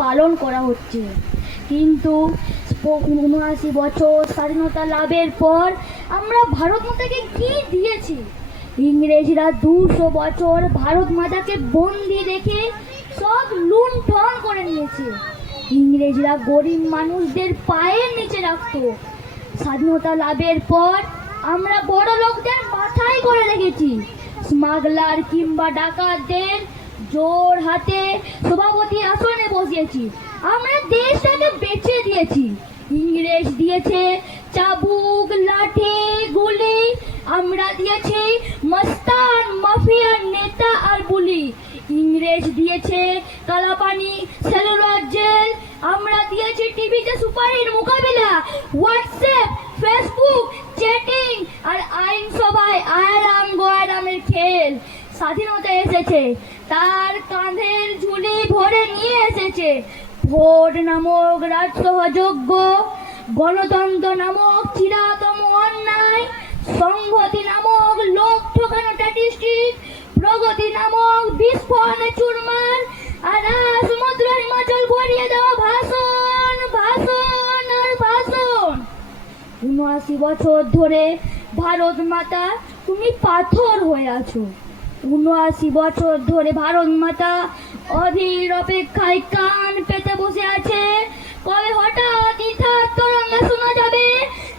পালন করা হচ্ছে। কিন্তু ৭৯ বছর স্বাধীনতা লাভের পর আমরা ভারত মাতাকে কি দিয়েছি? ইংরেজরা ২০০ বছর ভারত মাতাকে বন্দি রেখে সব লুণ্ঠন করে নিয়েছে। ইংরেজরা গরিব মানুষদের পায়ের নিচে রাখত। স্বাধীনতা লাভের পর আমরা বড় লোকদের মাথায় করে রেখেছি। স্মাগলার কিংবা ডাকাতদের জোর হাতে সভাপতি আসনে বসিয়েছি। আমরা দেশটাকে বেচে দিয়েছি। ইংরেজ দিয়েছে চাবুক, লাঠি, গুলি, আমরা দিয়েছি মস্তান, মাফিয়ার নেতা আর বুলি। ইংরেজ দিয়েছে কালাপানি, সেলুলার জেল, আমরা দিয়েছি টিভিতে সুপারহিট মোকাবিলা, হোয়াটসঅ্যাপ, ফেসবুক, চ্যাটিং আর আইনসভায় আরাম গয়ারামের খেল। স্বাধীনতা এসেছে, তার কাঁধের ঝুলি ভরে নিয়ে এসেছে ভোট নামক রাজসহযোগ্য, গণতন্ত্র নামক চিরাতম অন্যায়, সংহতি নামক লোক ঠকানো স্ট্যাটিস্টিক, প্রগতি নামক বিস্ফোরণে চুরমার, আর সমুদ্র হিমাচল ভরিয়ে দেওয়া ভাষণ, ভাষণ আর ভাষণ। ৭৯ বছর ধরে ভারত মাতা তুমি পাথর হয়ে আছো। ৭৯ বছর ধরে ভারত মাতা অধীর অপেক্ষায় কান পেতে বসে আছে। কবে হঠাৎ ইথার তরঙ্গে শোনা যাবে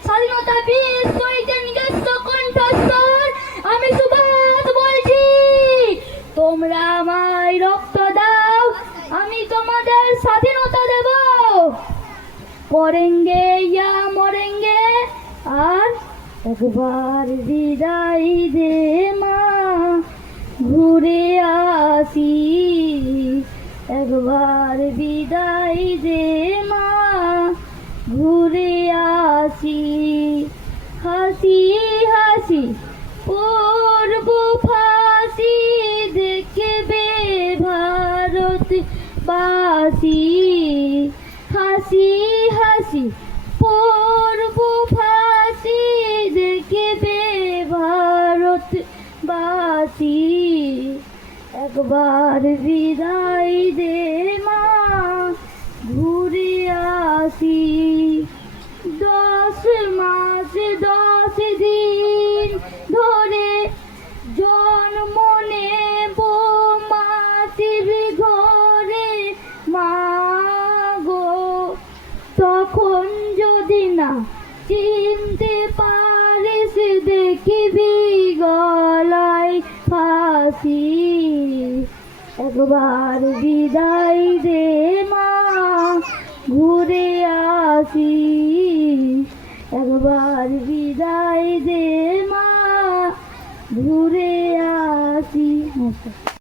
স্বাধীনতা বীর শহীদের নিজস্ব কণ্ঠস্বর, আমি সুভাষ বলছি, তোমরা আমায় রক্ত দাও, আমি তোমাদের স্বাধীনতা দেব। করেঙ্গে ইয়া মরেঙ্গে, আর একবার বিদায় দে মা, ঘুরে আসি, একবার বিদায় দে মা, ঘুরে আসি। হাসি হাসি পূর্ব ফাঁসি দেখবে ভারতবাসী, হাসি হাসি পূর্ব ফাঁসি দেখবে ভারতবাসী, একবার বিদায় দে মা, ঘুরে আসি। ১০ মাস ১০ দিন ধরে জন্ম নেব মাটির ঘরে মা গো, তখন যদি না চিনতে পারিস দেখবি গলায় ফাঁসি, একবার বিদায় দে মা, ঘুরে আসি, একবার বিদায় দে মা, ঘুরে আসি।